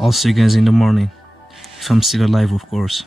I'll see you guys in the morning, if I'm still alive, of course.